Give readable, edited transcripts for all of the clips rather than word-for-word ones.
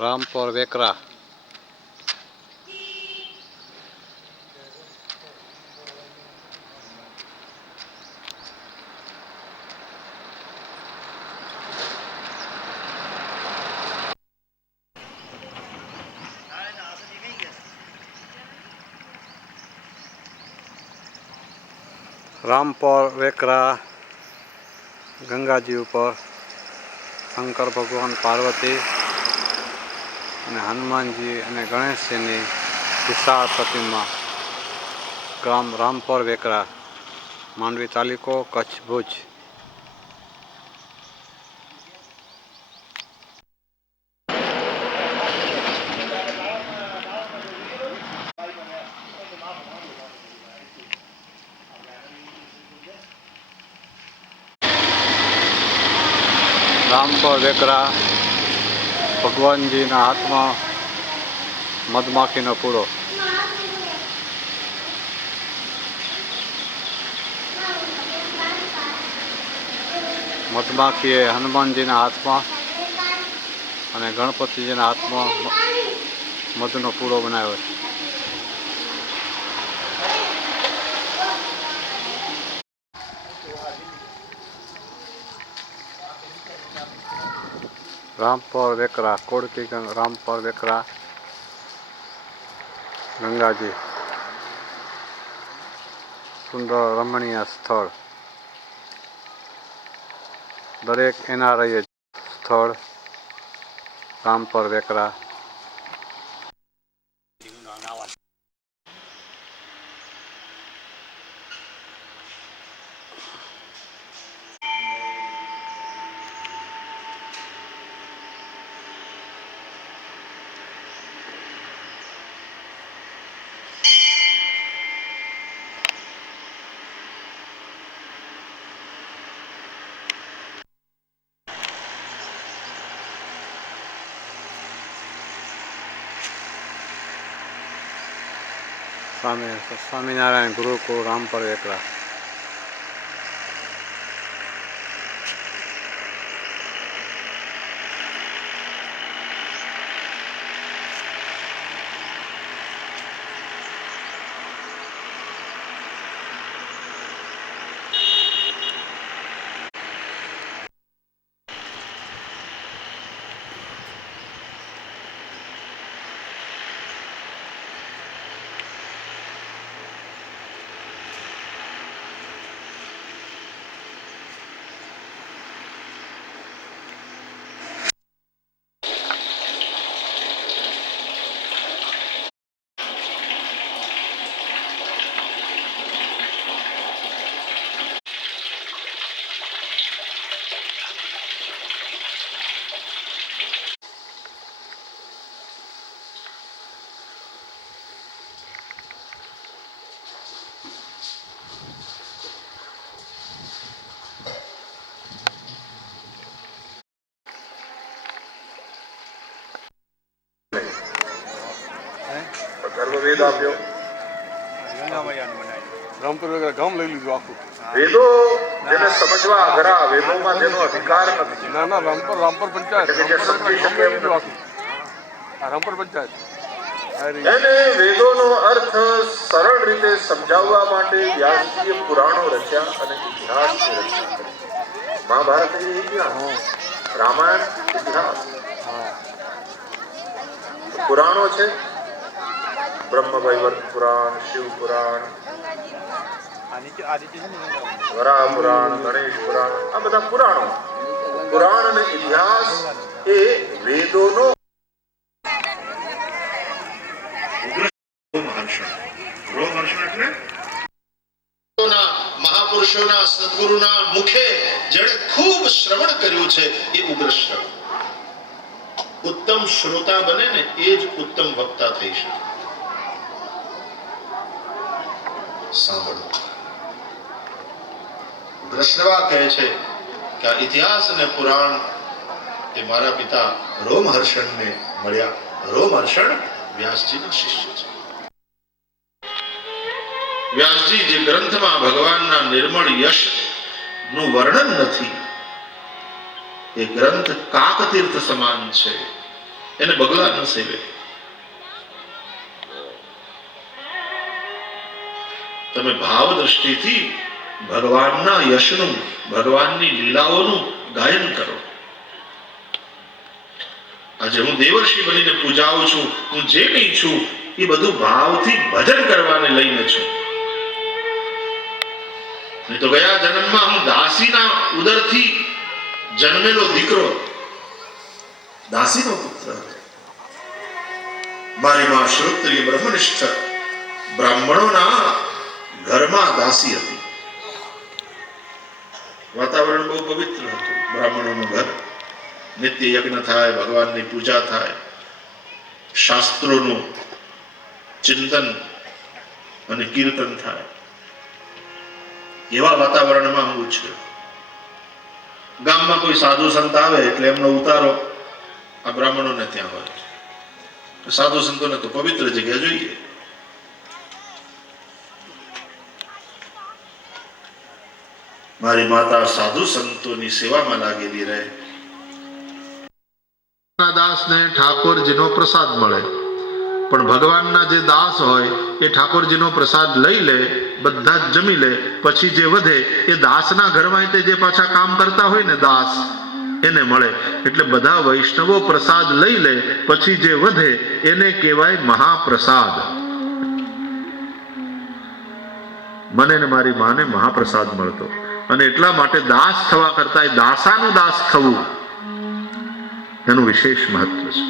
રામપર વેકરા રામપર વેકરા ગંગાજી ઉપર શંકર ભગવાન, પાર્વતી અને હનુમાનજી અને ગણેશજીની વિશાળ પ્રતિમા. ગામ રામપર વેકરા, માંડવી તાલુકો, કચ્છ, ભુજ. રામપર વેકરા ભગવાનજીના હાથમાં મધમાખીનો પૂરો. મધમાખીએ હનુમાનજીના હાથમાં અને ગણપતિજીના હાથમાં મધનો પૂરો બનાવ્યો છે. રામપર વેકરા, કોડકી રામપર વેકરા ગંગાજી, સુંદર રમણીય સ્થળ. દરેક એનઆરઆઈ સ્થળ રામપર વેકરા. સ્વામિનારાયણ ગુરુકુળ રામપર વેકરા. વેદ આપ્યો, રામપર વેકરા ગામ લઈ લીધું આખું. વેદો જેને સમજવા અઘરા, વેદોમાં જેનો અધિકાર નથી. ના ના, રામપર પંચાયત, જે સમજી શકે એમ નથી. રામપર પંચાયત એને વેદોનો અર્થ સરળ રીતે સમજાવવા માટે વ્યાસજીએ પુરાણો રચ્યા અને ઇતિહાસની રચના કરી. મહાભારત એ ઇતિહાસ, રામાયણ ઇતિહાસ, પુરાણો છે. બ્રહ્મવૈવર્ત પુરાણ, શિવ પુરાણ, વરાહ પુરાણ, ગણેશ પુરાણ, આ બધા પુરાણો. પુરાણ અને ઇતિહાસ એ વેદોનો મહાપુરુષોના સદગુરુના મુખે જેણે ખૂબ શ્રવણ કર્યું છે એ ઉગ્ર શ્રવણ. ઉત્તમ શ્રોતા બને ને એ જ ઉત્તમ વક્તા થઈ શકે. સાંભળો, વૈષ્ણવા કહે છે કે આ ઇતિહાસ અને પુરાણ એ મારા પિતા રોમહર્ષણને મળ્યા. રોમહર્ષણ વ્યાસજીના શિષ્ય છે. વ્યાસજી જે ગ્રંથમાં ભગવાનના નિર્મળ યશ નું વર્ણન નથી, એ ગ્રંથ કાકતીર્થ સમાન છે. એને બગલા ન સેવે. તમે ભાવ દ્રષ્ટિથી ભગવાનના યશનું, ભગવાનની લીલાઓનું ગાયન કરો. આજે હું દેવર્ષિ બનીને પૂજાઉં છું, હું જે કંઈ છું એ બધું ભાવથી ભજન કરવાને લઈને છું. નહીં તો ગયા જન્મમાં હું દાસીના ઉદરથી જન્મેલો દીકરો, દાસીનો પુત્ર. મારી માં શ્રોત્રિય બ્રહ્મનિષ્ઠ બ્રાહ્મણોના ઘરમાં દાસી હતી. વાતાવરણ બહુ પવિત્ર હતું. બ્રાહ્મણોનું ઘર, નિત્ય યજ્ઞ થાય, ભગવાનની પૂજા થાય, શાસ્ત્રોનું ચિંતન અને કીર્તન થાય. એવા વાતાવરણમાં હું ઉછર્યો. ગામમાં કોઈ સાધુ સંત આવે એટલે એમનો ઉતારો આ બ્રાહ્મણોને ત્યાં હોય. સાધુ સંતોને તો પવિત્ર જગ્યા જોઈએ. મારી માતા સાધુ સંતોની સેવામાં લાગેલી રહે. દાસને ઠાકોરજીનો પ્રસાદ મળે, પણ ભગવાનના જે દાસ હોય એ ઠાકોરજીનો પ્રસાદ લઈ લે, બધા જ જમી લે, પછી જે વધે એ દાસના ઘરમાં તે જે પાછા કામ કરતા હોય ને દાસ, એને મળે. એટલે બધા વૈષ્ણવો પ્રસાદ લઈ લે, પછી જે વધે એને કહેવાય મહાપ્રસાદ. મને ને મારી માને મહાપ્રસાદ મળતો, અને એટલા માટે દાસ થવા કરતા દાસાનું દાસ થવું એનું વિશેષ મહત્વ છે.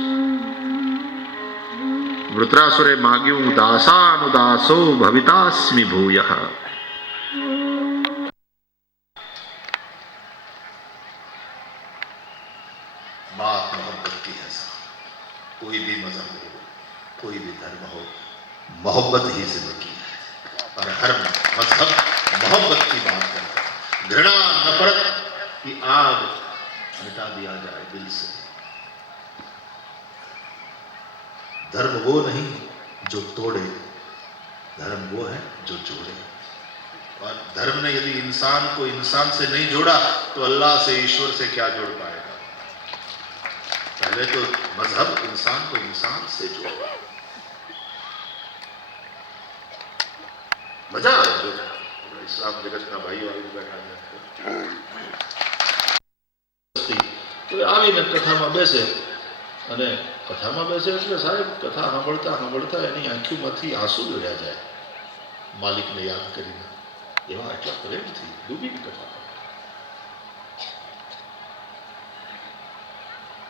વૃત્રાસુરે માગ્યું, દાસાનુદાસો ભવિતાસ્મિ ભૂયઃ. बात मोहब्बत की है साहब. कोई भी मजहब हो, कोई भी धर्म हो, मोहब्बत ही जिंदगी है. और हर मजहब मोहब्बत की बात करता है. घृणा नफरत की आग मिटा दिया जाए दिल से. धर्म वो नहीं जो तोड़े, धर्म वो है जो जोड़े. और धर्म ने यदि इंसान को इंसान से नहीं जोड़ा तो अल्लाह से, ईश्वर से क्या जोड़ पाएगा. पहले तो मजहब इंसान को इंसान से जोड़े. मजा આવે જો ઇસ્લામ જગતના ભાઈઓ આવી બેઠા છે તો આવીને કથામાં બેસે, અને કથામાં બેસે એટલે સાહેબ કથા સાંભળતા સાંભળતા એની આંખોમાંથી આંસુ ગળ્યા જાય, માલિકને યાદ કરીને. એવા એટલા પ્રેમથી ડૂબી કથા.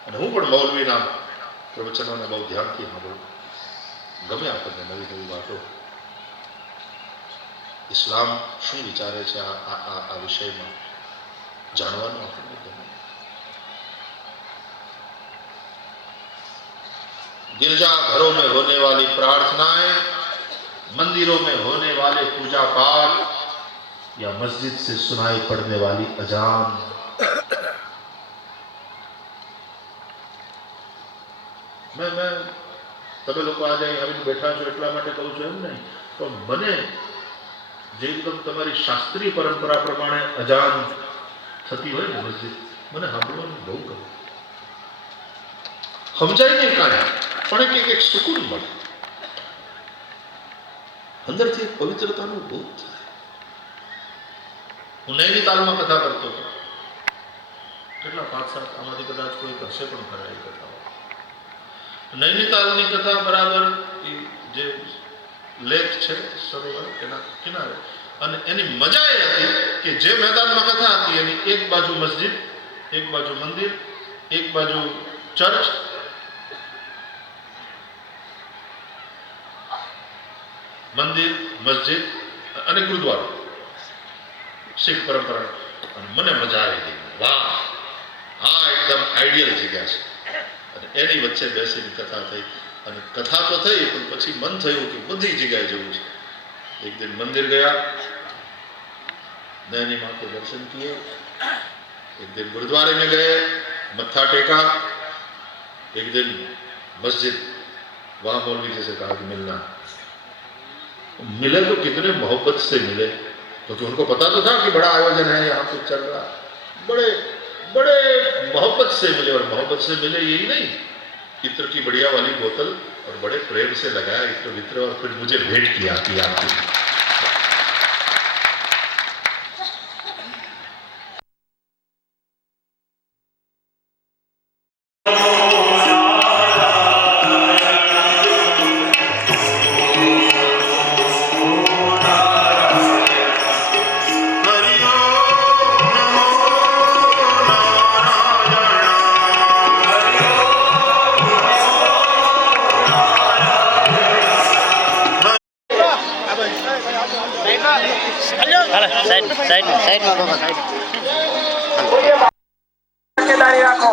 અને હું પણ મૌલવીના પ્રવચનોને બહુ ધ્યાનથી સાંભળું. ગમે આપણને નવી નવી વાતો. ઇસ્લામ શું વિચારે છે આ વિષયમાં જાણવાનું આપણને ગમે. गिरजा घरों में होने वाली प्रार्थनाएं, मंदिरों में होने वाले पूजा पाठ या मस्जिद से सुनाई पड़ने वाली अजान, मैं તમે લોકો આજે આવીને બેઠા છો એટલા માટે કહું છું એમ નહીં, પણ મને જે એકદમ તમારી શાસ્ત્રીય પરંપરા પ્રમાણે અજાન થતી હોય ને મસ્જિદ, મને સાંભળવાનું બહુ ગમે. સમજાય નહીં કાંઈ, પણ એક સુકૂન મળે, અંદરથી એક પવિત્રતાનું બોધ થાય. હું નૈનીતાલમાં કથા કરતો હતો. કેટલા 5-7 આમાંથી કદાચ કોઈ હશે પણ ખરા એ કથાઓ. નૈનીતાલની કથા બરાબર જે લેક છે સરોવર એના કિનારે, અને એની મજા એ હતી કે જે મેદાનમાં કથા હતી એની એક બાજુ મસ્જિદ, એક બાજુ મંદિર, એક બાજુ ચર્ચ, મંદિર, મસ્જિદ અને ગુરુદ્વારો, શીખ પરંપરા. અને મને મજા આવી ગઈ. વાહ, આ એકદમ આઈડિયલ જગ્યા છે. અને એની વચ્ચે બેસીને કથા થઈ. અને કથા તો થઈ, પણ પછી મન થયું કે બધી જગ્યાએ જવું છે. એક દિન મંદિર ગયા, नैनी माँ के दर्शन किए. एक दिन गुरुद्वारे में गए, मत्था टेका. एक दिन मस्जिद, वहां मौलवी जी से कहा कि मिलना. मिले तो कितने मोहब्बत से मिले, क्योंकि उनको पता तो था कि बड़ा आयोजन है यहाँ कुछ चल रहा. बड़े बड़े मोहब्बत से मिले. और मोहब्बत से मिले यही नहीं, इत्र की बढ़िया वाली बोतल और बड़े प्रेम से लगाया इत्र वित्र और फिर मुझे भेंट किया कि आपकी તકેદારી રાખો.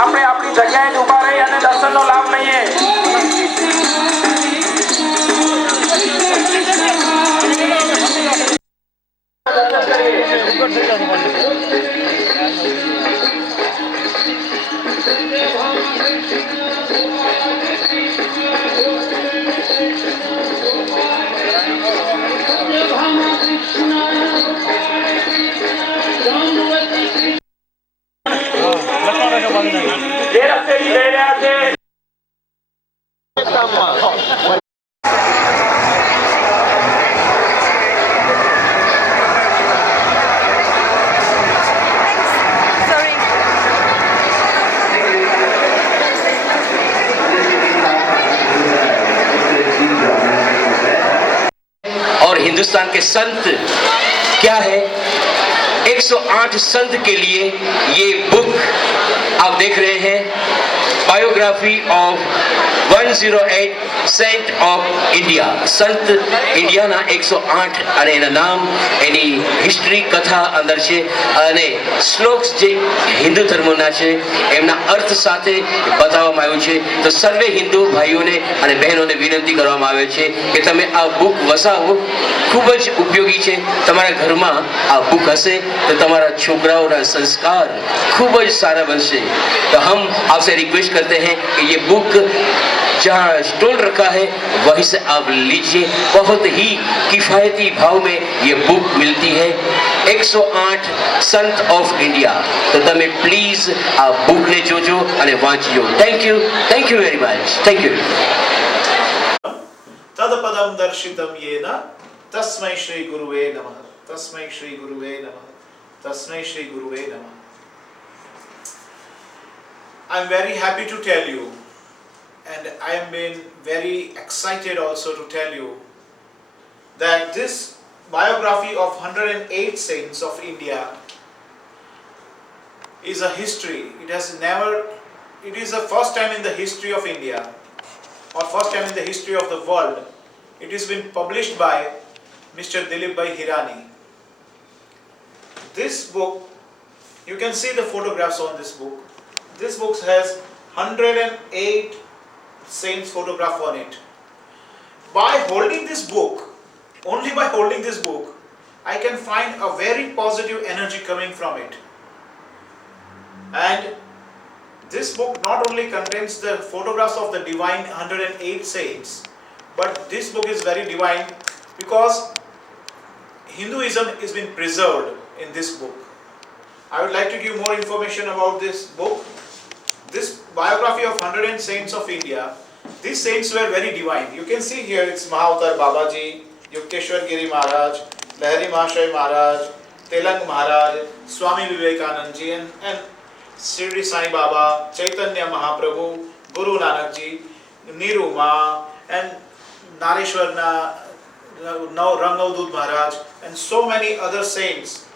આપણે આપણી જગ્યાએ જ ઊભા રહી અને દર્શનનો લાભ લઈએ. જે રસ્તેથી જઈ રહ્યા છે और हिंदुस्तान के संत क्या है, 108 संत के लिए ये बुक आप देख रहे हैं, biography of 108 saint of India, સંત ઇન્ડિયાના 108 અને એના નામ, એની હિસ્ટ્રી, કથા અંદર છે અને શ્લોક્સ જે હિન્દુ ધર્મના છે એમના અર્થ સાથે બતાવવામાં આવ્યું છે. તો સર્વે હિન્દુ ભાઈઓને અને બહેનોને વિનંતી કરવામાં આવે છે કે તમે આ બુક વસાવો, ખૂબ જ ઉપયોગી છે. તમારા ઘરમાં આ બુક હશે તો તમારા છોકરાઓના સંસ્કાર ખૂબ જ સારા બનશે. તો હમ आपसे रिक्वेस्ट करते हैं कि ये बुक जहाँ स्टॉल रखा है वहीं से आप लीजिए. बहुत ही किफ़ायती भाव में ये बुक मिलती है, 108 संत ऑफ इंडिया. तो તમે પ્લીઝ આ બુકને જોજો અને વાંચજો. Thank you very much. Thank you. તદપદમ દર્શિતમ येन તસ્મૈ શ્રી ગુરુવે નમઃ. તસ્મૈ શ્રી ગુરુવે નમઃ. તસ્મૈ શ્રી ગુરુવે નમઃ. I'm very happy to tell you, and I am been very excited also to tell you that this biography of 108 saints of India is a history. It is the first time in the history of India, or first time in the history of the world, it has been published by Mr. Dilip Bhai Hirani. This book, you can see the photographs on this book. This book has 108 saints photograph on it. By holding this book, only by holding this book, I can find a very positive energy coming from it. And this book not only contains the photographs of the divine 108 saints, but this book is very divine because Hinduism is been preserved in this book. I would like to give more information about this book. This biography of 100 saints of India, these saints were very divine. You can see here it's Mahavatar Babaji, Yukteswar Giri Maharaj, Lahari Mahashay Maharaj, Telang Maharaj, Swami Vivekanand Ji, and Shirdi Sai Baba, Chaitanya Mahaprabhu, Guru Nanak Ji, Niruma, and Nareshwar Rangavdut Maharaj, and so many other saints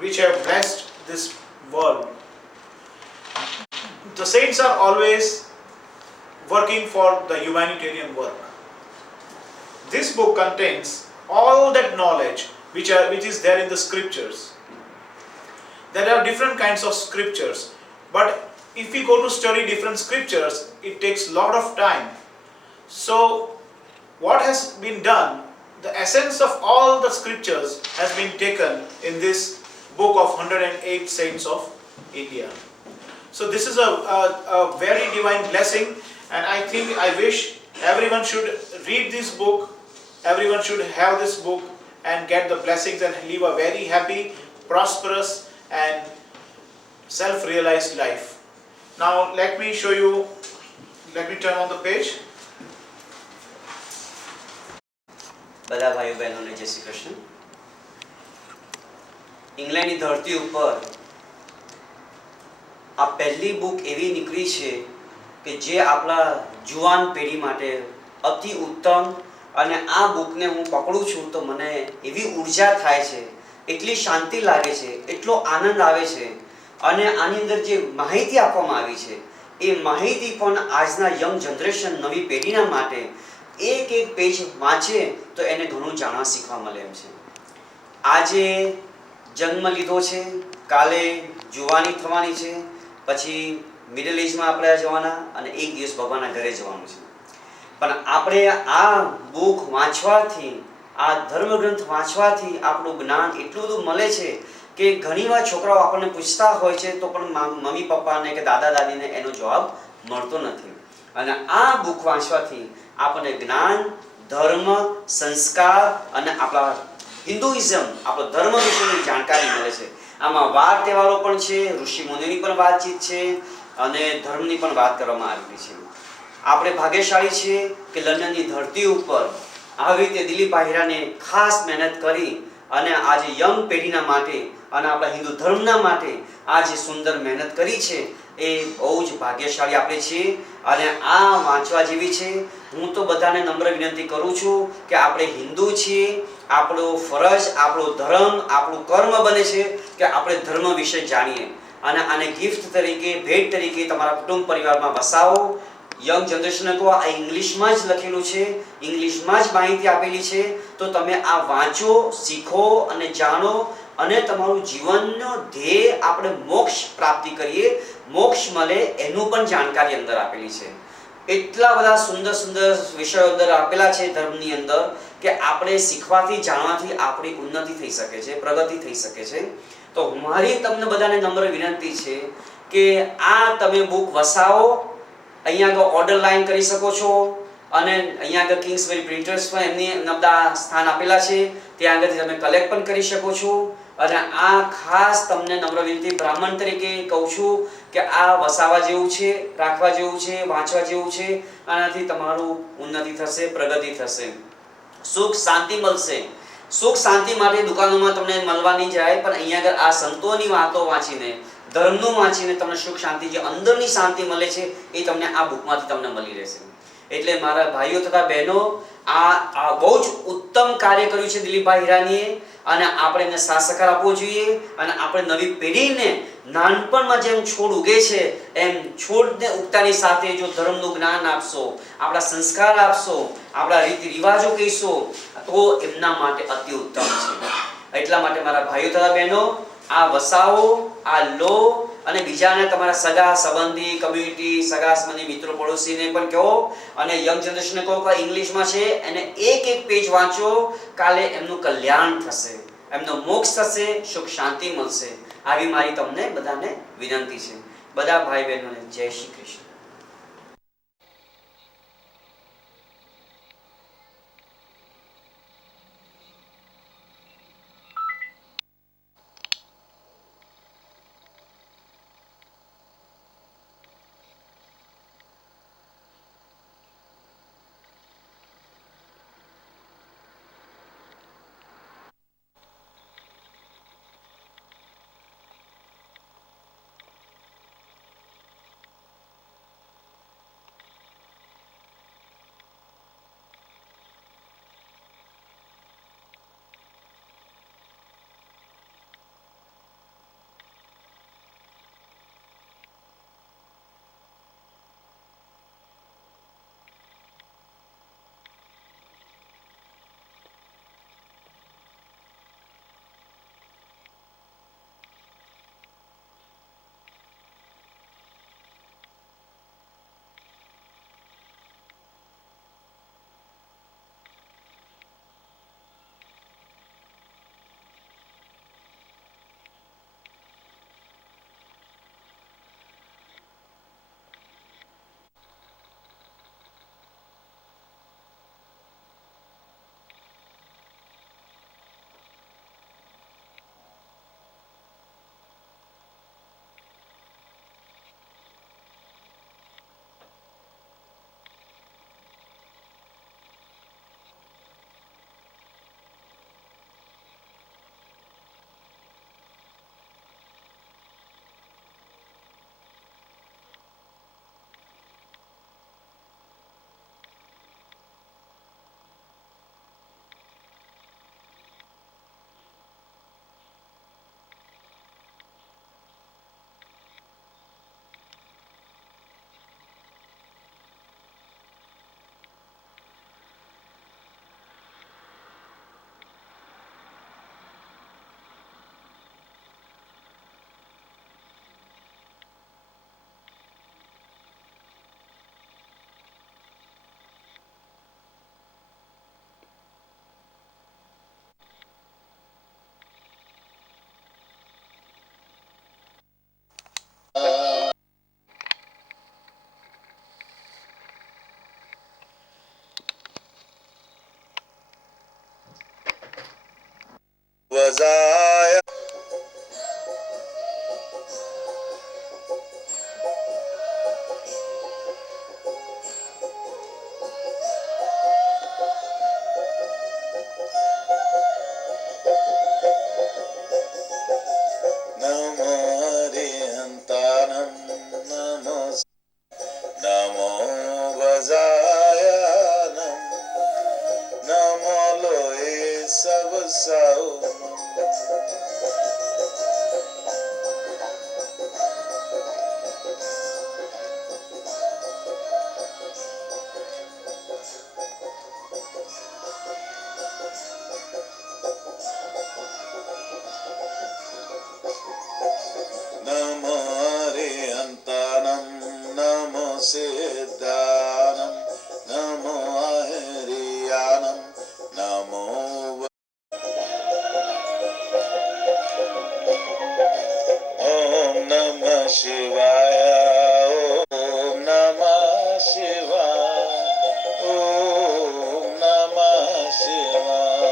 which have blessed this world. The saints are always working for the humanitarian work. This book contains all that knowledge which is there in the scriptures. There are different kinds of scriptures, but if we go to study different scriptures, it takes a lot of time. So what has been done, the essence of all the scriptures has been taken in this book of 108 saints of India. So this is a very divine blessing, and I wish everyone should read this book, everyone should have this book and get the blessings and live a very happy, prosperous and self-realized life. Now let me show you, let me turn on the page. બધા ભાઈઓ બહેનોને જય શ્રી કૃષ્ણ. ઇંગ્લેન્ડની ધરતી ઉપર આ પહેલી book એવી નીકળી છે કે જે આપણા જુવાન પેઢી માટે અતિ ઉત્તમ, અને આ બુકને હું પકડું છું તો મને એવી ઉર્જા થાય છે, એટલી શાંતિ લાગે છે, એટલો આનંદ આવે છે, અને આની અંદર જે માહિતી આપવામાં આવી છે એ માહિતી પણ આજના યંગ જનરેશન, નવી પેઢીના માટે એક એક પેજ વાંચે તો એને ઘણું જાણવા શીખવા મળે એમ છે. આજે જન્મ લીધો છે, કાલે જુવાની થવાની છે, પછી મિડલ એજમાં આપણે જવાના, અને એક દિવસ ભગવાનના ઘરે જવાનું છે. પણ આપણે આ બુક વાંચવાથી, આ ધર્મગ્રંથ વાંચવાથી આપણું જ્ઞાન એટલું બધું મળે છે કે ઘણીવાર છોકરાઓ આપણને પૂછતા હોય છે તો પણ મમ્મી પપ્પાને કે દાદા દાદીને એનો જવાબ મળતો નથી. અને આ બુક વાંચવાથી આપણને જ્ઞાન, ધર્મ, સંસ્કાર અને આપણા હિન્દુઇઝમ, આપણો ધર્મ વિશેની જાણકારી મળે છે. આમાં વાર તહેવારો પણ છે, ઋષિ મુનિની પણ વાતચીત છે, અને ધર્મની પણ વાત કરવામાં આવેલી છે. આપણે ભાગ્યશાળી છીએ કે લંડનની ધરતી ઉપર આવી રીતે દિલીપ આહિરાને ખાસ મહેનત કરી અને આજે યંગ પેઢીના માટે અને આપણા હિન્દુ ધર્મના માટે આ જે સુંદર મહેનત કરી છે એ બહુ જ ભાગ્યશાળી આપણે છીએ, અને આ વાંચવા જેવી છે. હું તો બધાને નમ્ર વિનંતી કરું છું કે આપણે હિન્દુ છીએ, આપણો ફરજ, આપણો ધર્મ, આપણું કર્મ બને છે કે આપણે ધર્મ વિશે જાણીએ, અને આને ગિફ્ટ તરીકે, ભેટ તરીકે તમારા કુટુંબ પરિવારમાં વસાવો. યંગ જનરેશનને કહો આ ઇંગ્લિશમાં જ લખેલું છે, ઇંગ્લિશમાં જ માહિતી આપેલી છે, તો તમે આ વાંચો, શીખો અને જાણો, અને તમારું જીવનનો ધ્યેય આપણે મોક્ષ પ્રાપ્તિ કરીએ, મોક્ષ મળે એનું પણ જાણકારી અંદર આપેલી છે. એટલા બધા સુંદર સુંદર વિષયો અંદર આપેલા છે ધર્મની અંદર કે આપણે શીખવાથી, જાણવાથી આપણી ઉન્નતિ થઈ શકે છે, પ્રગતિ થઈ શકે છે. તો મારી તમને બધાને નમ્ર વિનંતી છે કે આ તમે બુક વસાવો. અહીંયા આગળ ઓર્ડર લાઈન કરી શકો છો, અને અહીંયા આગળ કિંગ્સબરી પ્રિન્ટર્સ પણ એમની બધા સ્થાન આપેલા છે, ત્યાં આગળથી તમે કલેક્ટ પણ કરી શકો છો. અને આ ખાસ તમને નમ્ર વિનંતી બ્રાહ્મણ તરીકે કહું છું કે આ વસાવા જેવું છે, રાખવા જેવું છે, વાંચવા જેવું છે. આનાથી તમારું ઉન્નતિ થશે, પ્રગતિ થશે, સુખ શાંતિ મળશે. સુખ શાંતિ માટે દુકાનોમાં તમને મળવા નહીં જાય, પણ અહીંયા આગળ આ સંતોની વાતો વાંચીને, ધર્મનું વાંચીને તમને સુખ શાંતિ, જે અંદરની શાંતિ મળે છે એ તમને આ બુકમાંથી તમને મળી રહેશે. એટલે મારા ભાઈઓ તથા બહેનો, આ બહુ જ ઉત્તમ કાર્ય કર્યું છે દિલીપભાઈ હીરાનીએ, અને આપણે એને સાથ સહકાર આપવો જોઈએ. અને આપણે નવી પેઢીને નાનપણમાં જેમ છોડ ઉગે છે એમ છોડને ઉગતાની સાથે જો ધર્મનું જ્ઞાન આપશો, આપણા સંસ્કાર આપશો, આપણા રીતિ રિવાજો કહીશો તો એમના માટે અતિ ઉત્તમ છે. એટલા માટે મારા ભાઈઓ તથા બહેનો, આ વસાવો, આ લો, અને બીજાને તમારા સગા સંબંધી, કમ્યુનિટી, સગા સંબંધી મિત્રો, પડોશીને પણ કહો, અને યંગ જનરેશનને કહો કે ઇંગ્લિશમાં છે એને એક એક પેજ વાંચો. કાલે એમનું કલ્યાણ થશે, એમનો મોક્ષ થશે, સુખ શાંતિ મળશે. આવી મારી તમને બધાને વિનંતી છે. બધા ભાઈ બહેનોને જય શ્રી કૃષ્ણ. बजाया नमो हरिहंतानं नमो नमो बजायानं नमो लोए सब साओ नमो हरिहंतानं नमो सिद्धानं नमो हरियानं नमो ओम नमः शिवाय ओम नमः शिवाय ओम नमः शिवाय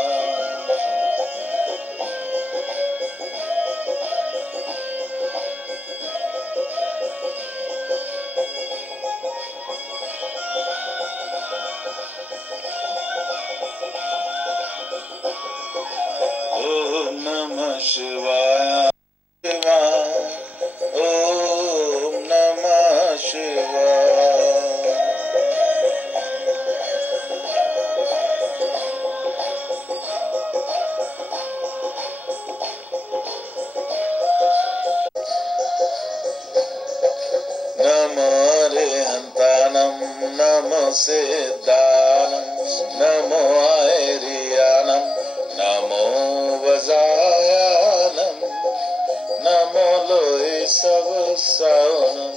ओम नमः शिवाय शिवाय ओम नमः शिवाय नमो हरिहंतानं नमो सिद्धानं नमो हरियानं नमो वजायानं नमो लोए सब सावनं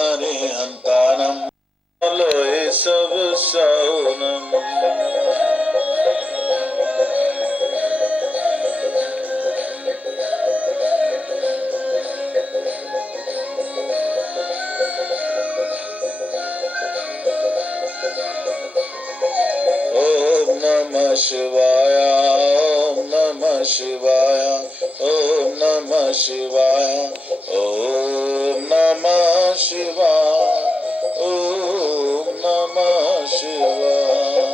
हरिहंतानं लोए सब सावनं ओम नमः शिवाय ओम नमः शिवाय ओम नमः शिवाय ओम नमः शिवाय ओम नमः शिवाय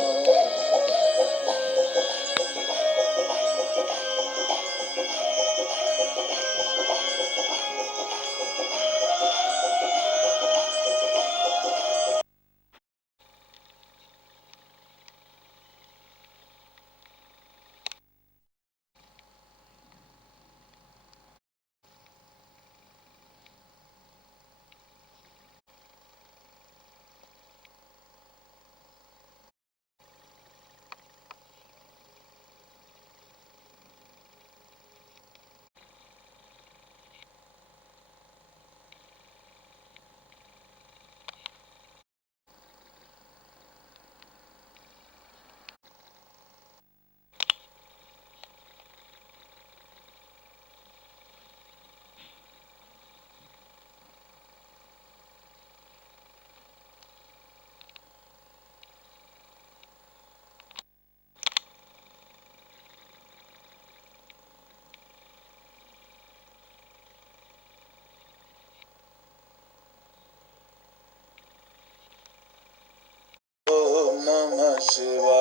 ओम नमः शिवाय